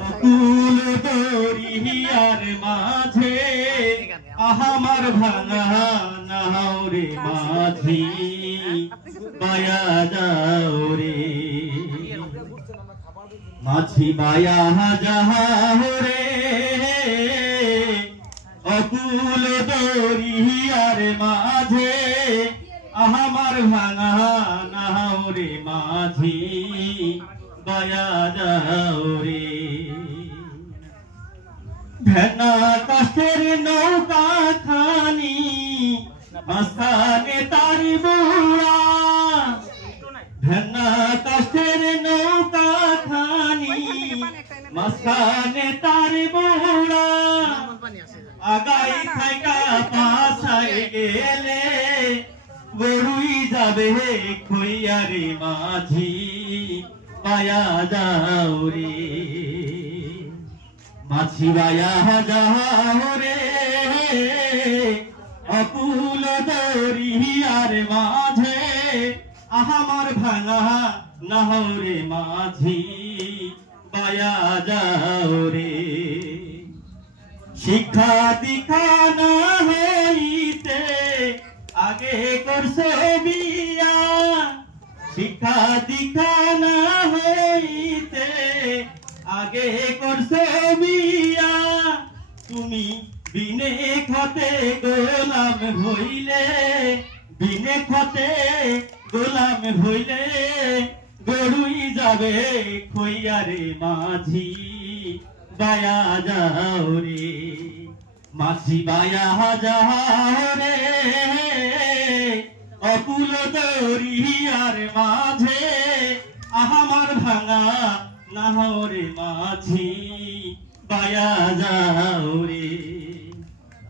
অকুল দরিয়ার মাঝে আহামার ভাঙা নাও রে মাঝি বায়া যাও রে মাঝি বায়া যাও রে অকুল দরিয়ার মাঝে আহামার ভাঙা নাও রে মাঝি বায়া যাও রে ভেনা কাঠের নৌকা খানি মাঝখানে তার বুড়া ভেনা কাঠের নৌকা খানি মাঝখানে তার বুড়া আগাই থাকা পাশায় গেলে গরুই যাবে খইয়ারে মাঝি বায়া যাও রে মাঝি বায়া যাও রে অকুল দরিয়ার মাঝে আহামার ভাঙা নাও রে মাঝি বায়া যাও রে শিক্ষা দীক্ষা না হইতে আগে করছে বিয়া শিক্ষা দীক্ষা না হইতে আগে করছে বিয়া তুমি বিনে খতে গোলাম হইলে বিনে খতে গোলাম হইলে গরুই যাবে খইয়ারে মাঝি বায়া যাও রে মাঝি বায়া যাও রে অকুল দরিয়ার মাঝে আহামার ভাঙা নাও রে মাঝি বায়া যাও রে